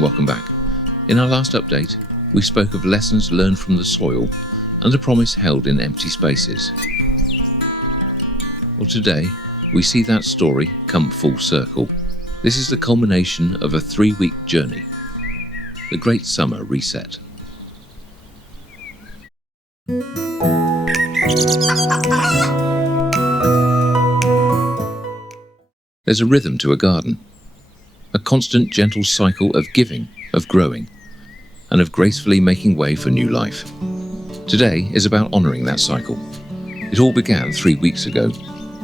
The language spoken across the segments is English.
and welcome back. In our last update, we spoke of lessons learned from the soil and a promise held in empty spaces. Well, today, we see that story come full circle. This is the culmination of a 3-week journey, the Great Summer Reset. There's a rhythm to a garden, a constant gentle cycle of giving, of growing, and of gracefully making way for new life. Today is about honouring that cycle. It all began 3 weeks ago,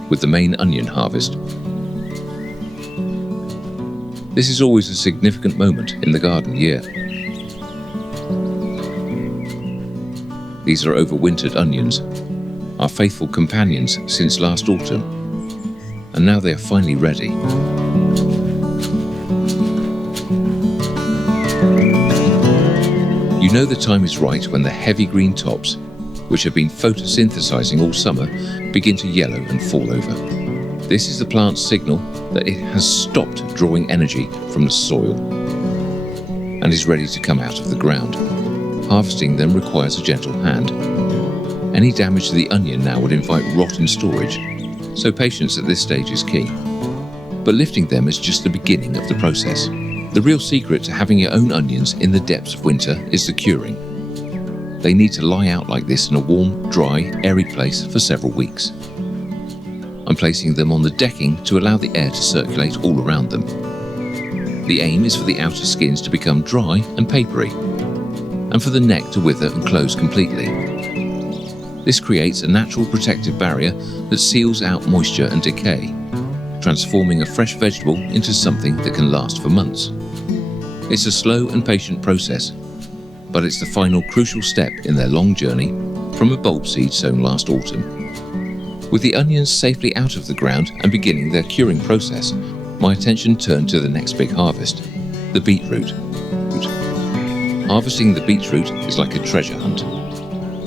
with the main onion harvest. This is always a significant moment in the garden year. These are overwintered onions, our faithful companions since last autumn, and now they are finally ready. You know the time is right when the heavy green tops, which have been photosynthesizing all summer, begin to yellow and fall over. This is the plant's signal that it has stopped drawing energy from the soil and is ready to come out of the ground. Harvesting them requires a gentle hand. Any damage to the onion now would invite rot in storage, so patience at this stage is key. But lifting them is just the beginning of the process. The real secret to having your own onions in the depths of winter is the curing. They need to lie out like this in a warm, dry, airy place for several weeks. I'm placing them on the decking to allow the air to circulate all around them. The aim is for the outer skins to become dry and papery, and for the neck to wither and close completely. This creates a natural protective barrier that seals out moisture and decay, transforming a fresh vegetable into something that can last for months. It's a slow and patient process, but it's the final crucial step in their long journey from a bulb seed sown last autumn. With the onions safely out of the ground and beginning their curing process, my attention turned to the next big harvest, the beetroot. Harvesting the beetroot is like a treasure hunt,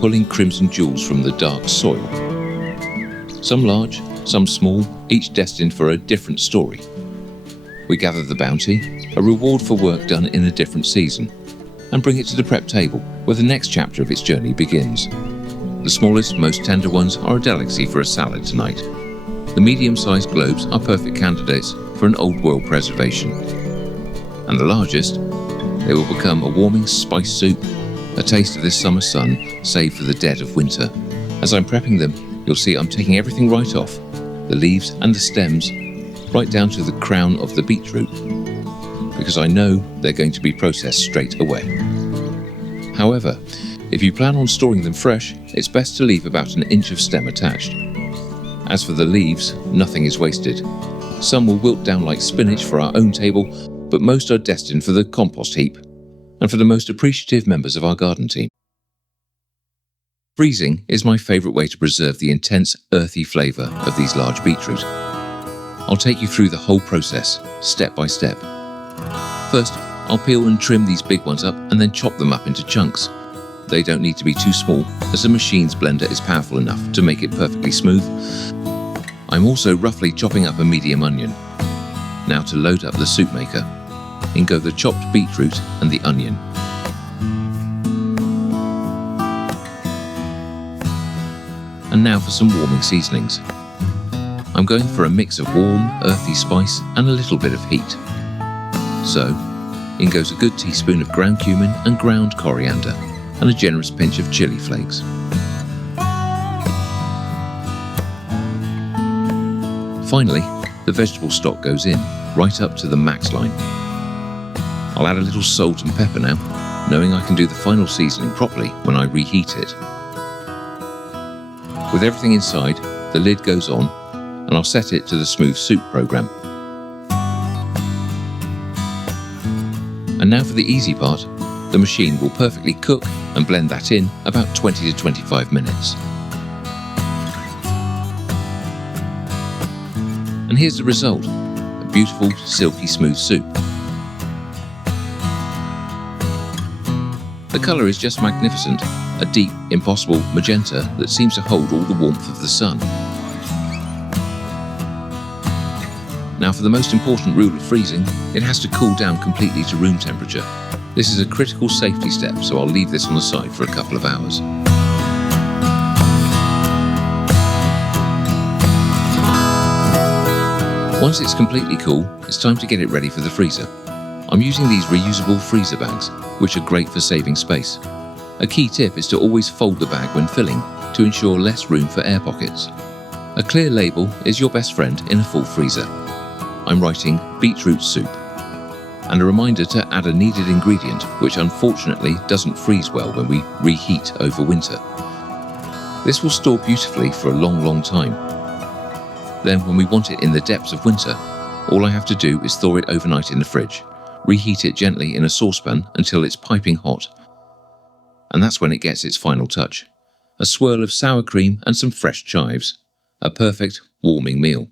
pulling crimson jewels from the dark soil. Some large, some small, each destined for a different story. We gather the bounty, a reward for work done in a different season, and bring it to the prep table where the next chapter of its journey begins. The smallest, most tender ones are a delicacy for a salad tonight. The medium-sized globes are perfect candidates for an old world preservation. And the largest, they will become a warming spiced soup, a taste of this summer sun saved for the dead of winter. As I'm prepping them, you'll see I'm taking everything right off, the leaves and the stems, right down to the crown of the beetroot, because I know they're going to be processed straight away. However, if you plan on storing them fresh, it's best to leave about an inch of stem attached. As for the leaves, nothing is wasted. Some will wilt down like spinach for our own table, but most are destined for the compost heap, and for the most appreciative members of our garden team. Freezing is my favourite way to preserve the intense, earthy flavour of these large beetroot. I'll take you through the whole process, step by step. First, I'll peel and trim these big ones up and then chop them up into chunks. They don't need to be too small, as the machine's blender is powerful enough to make it perfectly smooth. I'm also roughly chopping up a medium onion. Now to load up the soup maker. In go the chopped beetroot and the onion. And now for some warming seasonings. I'm going for a mix of warm, earthy spice and a little bit of heat. So, in goes a good teaspoon of ground cumin and ground coriander, and a generous pinch of chili flakes. Finally, the vegetable stock goes in, right up to the max line. I'll add a little salt and pepper now, knowing I can do the final seasoning properly when I reheat it. With everything inside, the lid goes on, and I'll set it to the smooth soup program. And now for the easy part. The machine will perfectly cook and blend that in about 20 to 25 minutes. And here's the result, a beautiful, silky smooth soup. The colour is just magnificent, a deep, impossible magenta that seems to hold all the warmth of the sun. Now for the most important rule of freezing, it has to cool down completely to room temperature. This is a critical safety step, so I'll leave this on the side for a couple of hours. Once it's completely cool, it's time to get it ready for the freezer. I'm using these reusable freezer bags, which are great for saving space. A key tip is to always fold the bag when filling to ensure less room for air pockets. A clear label is your best friend in a full freezer. I'm writing beetroot soup, and a reminder to add a needed ingredient which unfortunately doesn't freeze well when we reheat over winter. This will store beautifully for a long time. Then when we want it in the depths of winter, all I have to do is thaw it overnight in the fridge, reheat it gently in a saucepan until it's piping hot. And that's when it gets its final touch. A swirl of sour cream and some fresh chives. A perfect warming meal.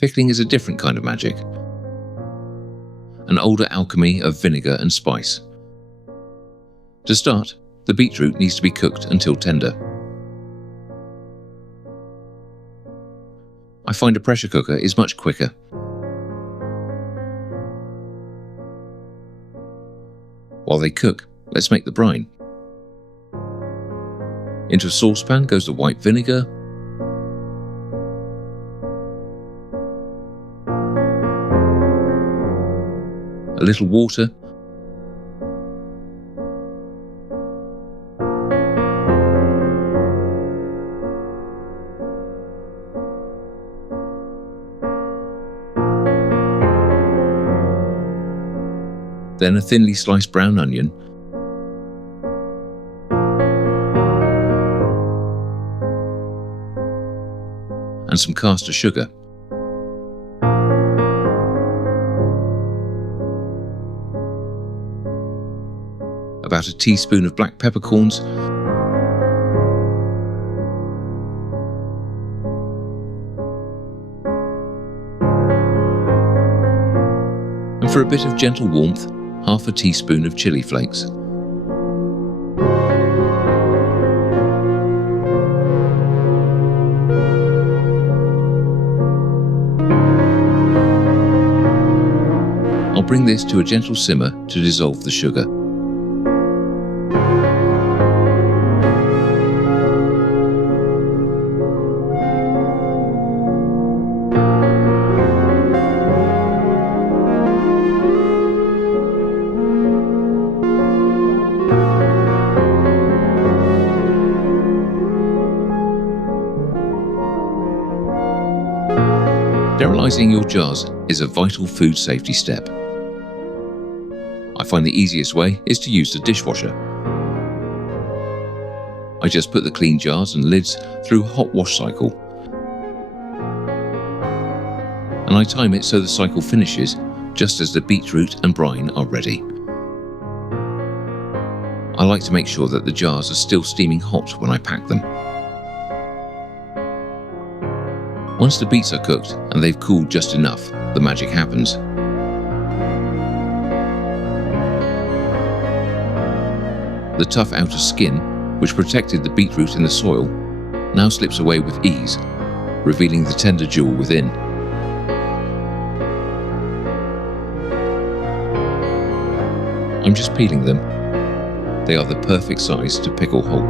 Pickling is a different kind of magic. An older alchemy of vinegar and spice. To start, the beetroot needs to be cooked until tender. I find a pressure cooker is much quicker. While they cook, let's make the brine. Into a saucepan goes the white vinegar, a little water, then a thinly sliced brown onion, and some caster sugar. About a teaspoon of black peppercorns, and for a bit of gentle warmth, half a teaspoon of chili flakes. I'll bring this to a gentle simmer to dissolve the sugar. Sterilising your jars is a vital food safety step. I find the easiest way is to use the dishwasher. I just put the clean jars and lids through a hot wash cycle, and I time it so the cycle finishes just as the beetroot and brine are ready. I like to make sure that the jars are still steaming hot when I pack them. Once the beets are cooked and they've cooled just enough, the magic happens. The tough outer skin, which protected the beetroot in the soil, now slips away with ease, revealing the tender jewel within. I'm just peeling them. They are the perfect size to pickle whole.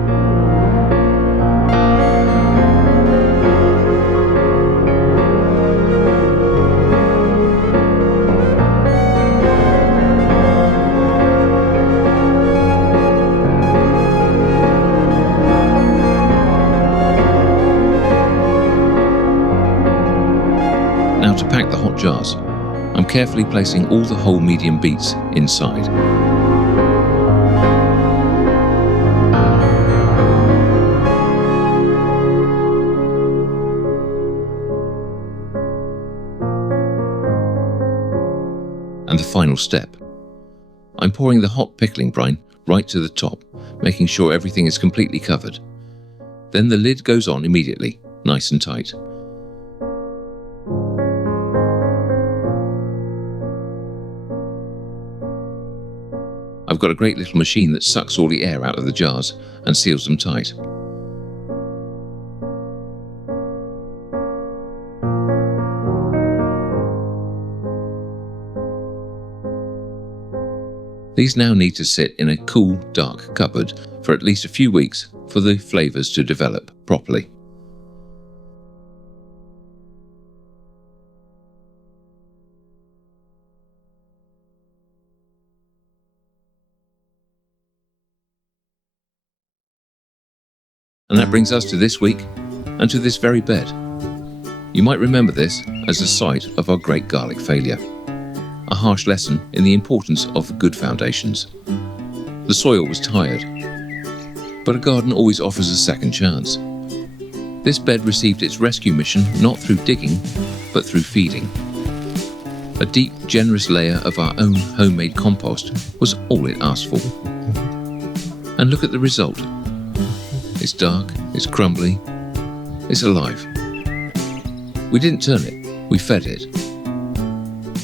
Now to pack the hot jars, I'm carefully placing all the whole medium beets inside. And the final step. I'm pouring the hot pickling brine right to the top, making sure everything is completely covered. Then the lid goes on immediately, nice and tight. I've got a great little machine that sucks all the air out of the jars and seals them tight. These now need to sit in a cool, dark cupboard for at least a few weeks for the flavours to develop properly. And that brings us to this week and to this very bed. You might remember this as the site of our great garlic failure. A harsh lesson in the importance of good foundations. The soil was tired, but a garden always offers a second chance. This bed received its rescue mission not through digging, but through feeding. A deep, generous layer of our own homemade compost was all it asked for. And look at the result. It's dark, it's crumbly, it's alive. We didn't turn it, we fed it.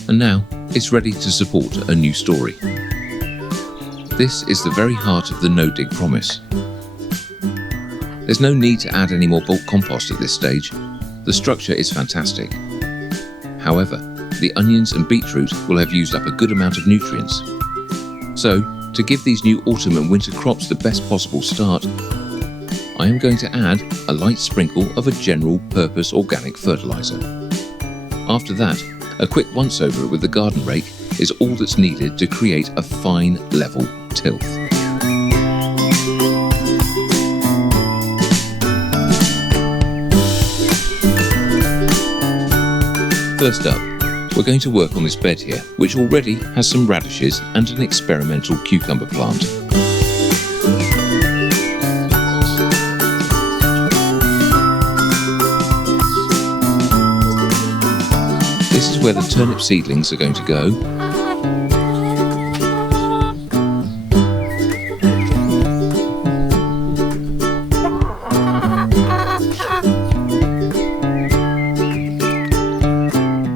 And now it's ready to support a new story. This is the very heart of the no-dig promise. There's no need to add any more bulk compost at this stage. The structure is fantastic. However, the onions and beetroot will have used up a good amount of nutrients. So, to give these new autumn and winter crops the best possible start, I am going to add a light sprinkle of a general purpose organic fertiliser. After that, a quick once-over with the garden rake is all that's needed to create a fine, level tilth. First up, we're going to work on this bed here, which already has some radishes and an experimental cucumber plant. This is where the turnip seedlings are going to go.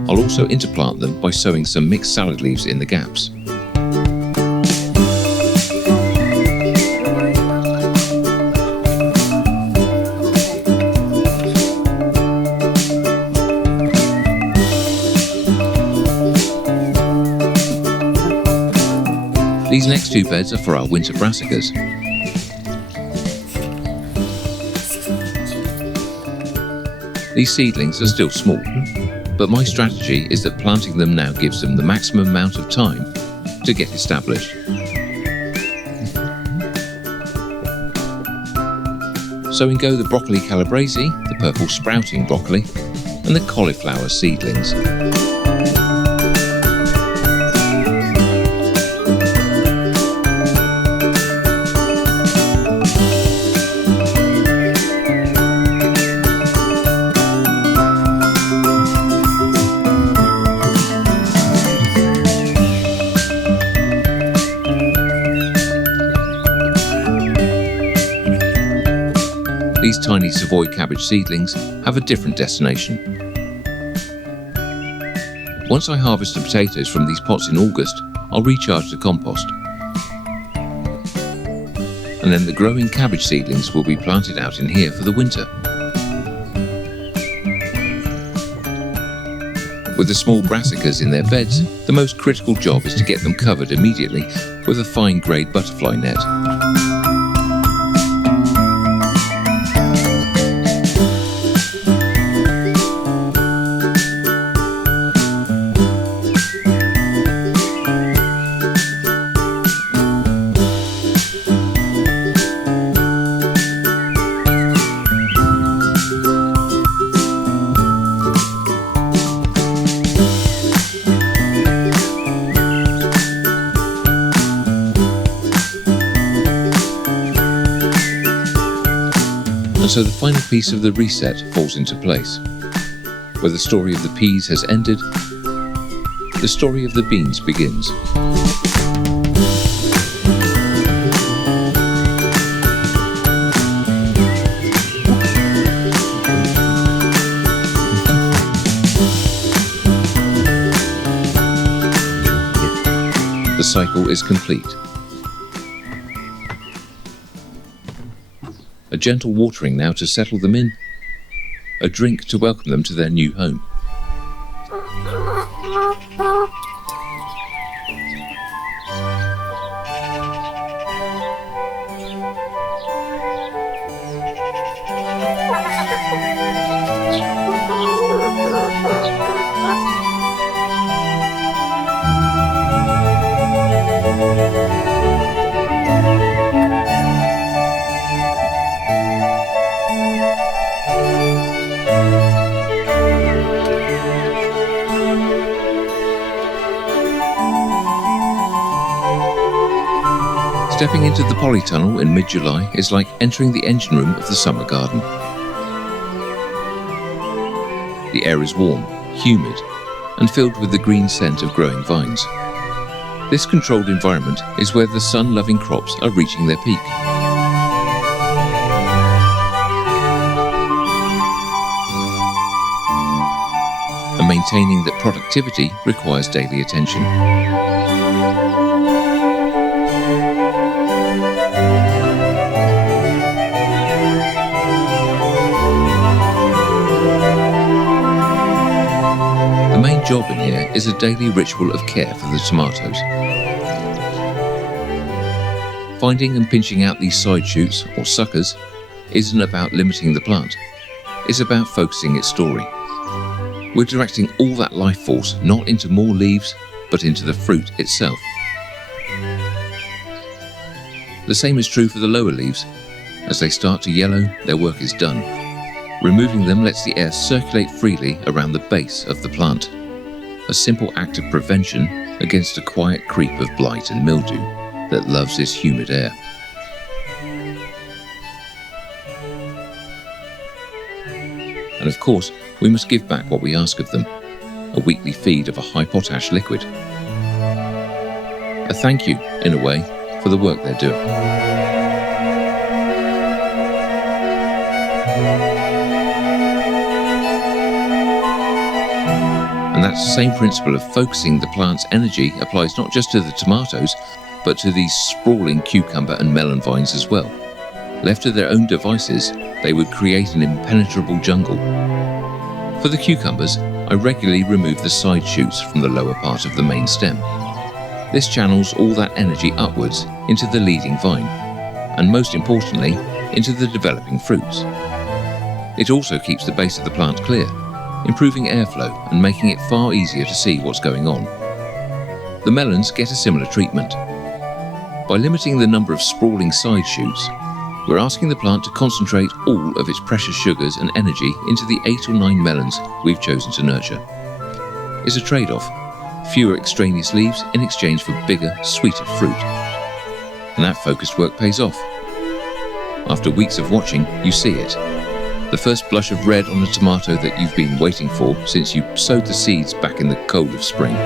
I'll also interplant them by sowing some mixed salad leaves in the gaps. These next two beds are for our winter brassicas. These seedlings are still small, but my strategy is that planting them now gives them the maximum amount of time to get established. So in go the broccoli calabrese, the purple sprouting broccoli, and the cauliflower seedlings. These tiny Savoy cabbage seedlings have a different destination. Once I harvest the potatoes from these pots in August, I'll recharge the compost. And then the growing cabbage seedlings will be planted out in here for the winter. With the small brassicas in their beds, the most critical job is to get them covered immediately with a fine grade butterfly net. And so the final piece of the reset falls into place. Where the story of the peas has ended, the story of the beans begins. The cycle is complete. A gentle watering now to settle them in. A drink to welcome them to their new home. Stepping into the Polytunnel in mid-July is like entering the engine room of the summer garden. The air is warm, humid, and filled with the green scent of growing vines. This controlled environment is where the sun-loving crops are reaching their peak. And maintaining that productivity requires daily attention. The main job in here is a daily ritual of care for the tomatoes. Finding and pinching out these side shoots, or suckers, isn't about limiting the plant. It's about focusing its story. We're directing all that life force not into more leaves, but into the fruit itself. The same is true for the lower leaves. As they start to yellow, their work is done. Removing them lets the air circulate freely around the base of the plant. A simple act of prevention against a quiet creep of blight and mildew that loves this humid air. And of course, we must give back what we ask of them, a weekly feed of a high potash liquid. A thank you, in a way, for the work they're doing. And that same principle of focusing the plant's energy applies not just to the tomatoes, but to these sprawling cucumber and melon vines as well. Left to their own devices, they would create an impenetrable jungle. For the cucumbers, I regularly remove the side shoots from the lower part of the main stem. This channels all that energy upwards into the leading vine, and most importantly, into the developing fruits. It also keeps the base of the plant clear, improving airflow and making it far easier to see what's going on. The melons get a similar treatment. By limiting the number of sprawling side shoots, we're asking the plant to concentrate all of its precious sugars and energy into the 8 or 9 melons we've chosen to nurture. It's a trade-off, fewer extraneous leaves in exchange for bigger, sweeter fruit. And that focused work pays off. After weeks of watching, you see it. The first blush of red on a tomato that you've been waiting for since you sowed the seeds back in the cold of spring.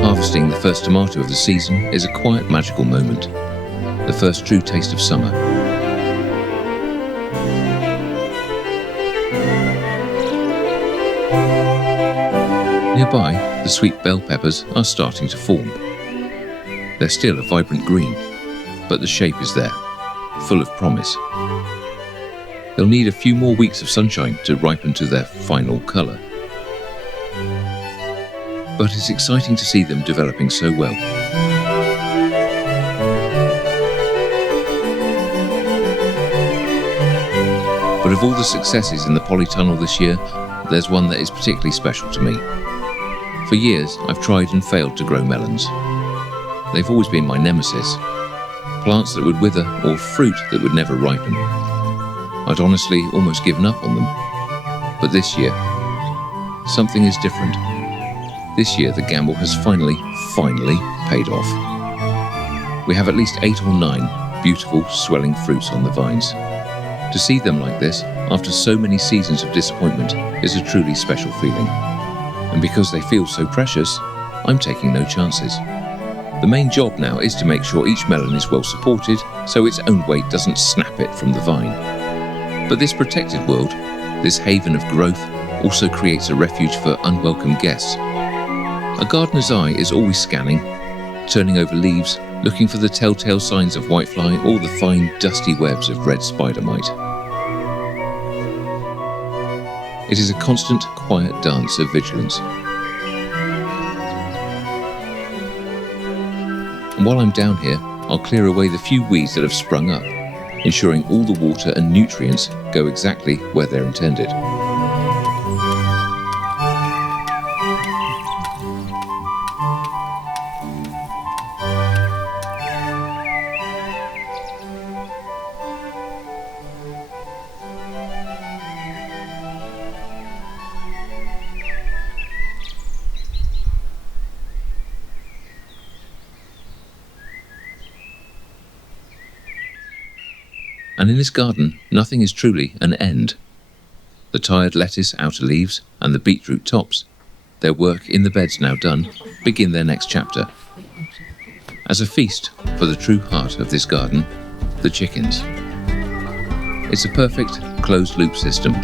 Harvesting the first tomato of the season is a quiet, magical moment. The first true taste of summer. Nearby, the sweet bell peppers are starting to form. They're still a vibrant green, but the shape is there, full of promise. They'll need a few more weeks of sunshine to ripen to their final colour. But it's exciting to see them developing so well. But of all the successes in the Polytunnel this year, there's one that is particularly special to me. For years, I've tried and failed to grow melons. They've always been my nemesis. Plants that would wither or fruit that would never ripen. I'd honestly almost given up on them. But this year, something is different. This year, the gamble has finally paid off. We have at least 8 or 9 beautiful, swelling fruits on the vines. To see them like this, after so many seasons of disappointment, is a truly special feeling. And because they feel so precious, I'm taking no chances. The main job now is to make sure each melon is well supported, so its own weight doesn't snap it from the vine. But this protected world, this haven of growth, also creates a refuge for unwelcome guests. A gardener's eye is always scanning, turning over leaves, looking for the telltale signs of whitefly or the fine, dusty webs of red spider mite. It is a constant, quiet dance of vigilance. And while I'm down here, I'll clear away the few weeds that have sprung up, ensuring all the water and nutrients go exactly where they're intended. And in this garden, nothing is truly an end. The tired lettuce outer leaves and the beetroot tops, their work in the beds now done, begin their next chapter. As a feast for the true heart of this garden, the chickens. It's a perfect closed-loop system.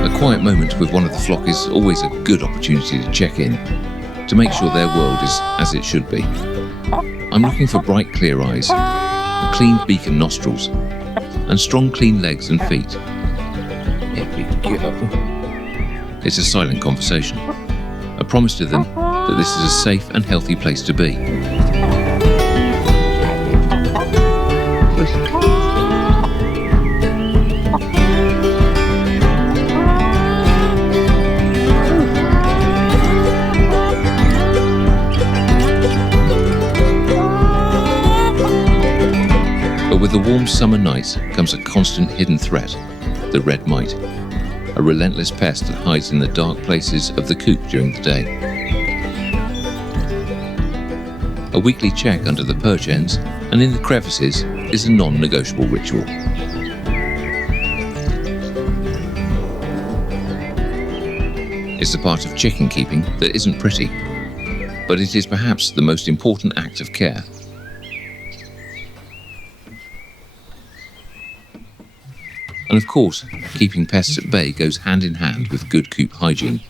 A quiet moment with one of the flock is always a good opportunity to check in, to make sure their world is as it should be. I'm looking for bright clear eyes, a clean beak and nostrils, and strong clean legs and feet. It's a silent conversation, a promise to them that this is a safe and healthy place to be. But with the warm summer nights comes a constant hidden threat, the red mite, a relentless pest that hides in the dark places of the coop during the day. A weekly check under the perch ends and in the crevices is a non-negotiable ritual. It's a part of chicken keeping that isn't pretty, but it is perhaps the most important act of care. And of course, keeping pests at bay goes hand in hand with good coop hygiene.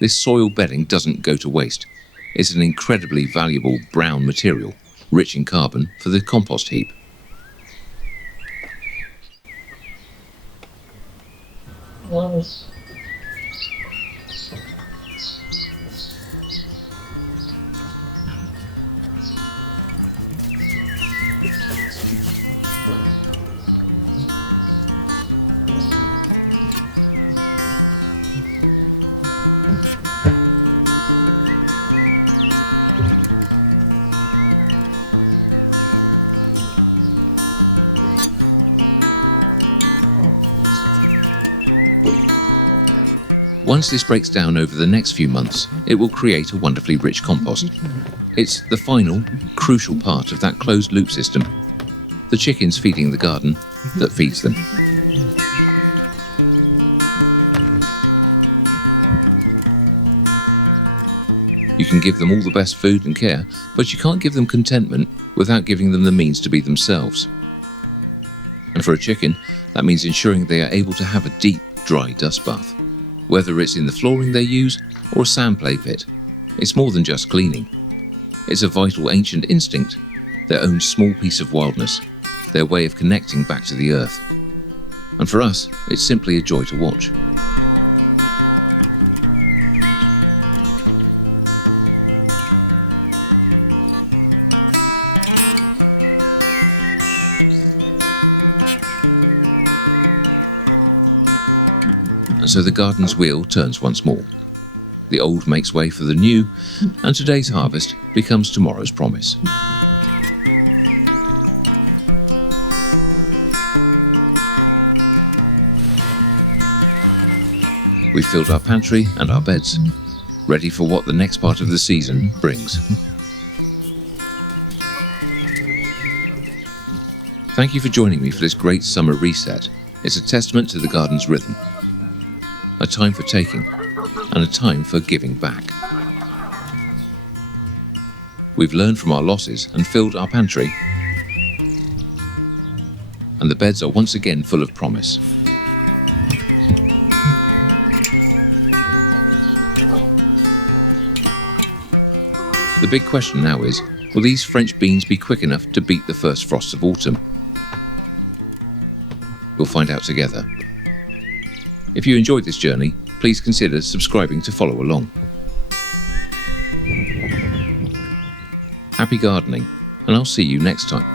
This soil bedding doesn't go to waste. It's an incredibly valuable brown material, rich in carbon, for the compost heap. Nice. Once this breaks down over the next few months, it will create a wonderfully rich compost. It's the final, crucial part of that closed loop system. The chickens feeding the garden that feeds them. You can give them all the best food and care, but you can't give them contentment without giving them the means to be themselves. And for a chicken, that means ensuring they are able to have a deep, dry dust bath. Whether it's in the flooring they use or a sand play pit, it's more than just cleaning. It's a vital ancient instinct, their own small piece of wildness, their way of connecting back to the earth. And for us, it's simply a joy to watch. And so the garden's wheel turns once more. The old makes way for the new, and today's harvest becomes tomorrow's promise. We've filled our pantry and our beds, ready for what the next part of the season brings. Thank you for joining me for this great summer reset. It's a testament to the garden's rhythm. A time for taking, and a time for giving back. We've learned from our losses and filled our pantry. and the beds are once again full of promise. The big question now is, will these French beans be quick enough to beat the first frosts of autumn? We'll find out together. If you enjoyed this journey, please consider subscribing to follow along. Happy gardening, and I'll see you next time.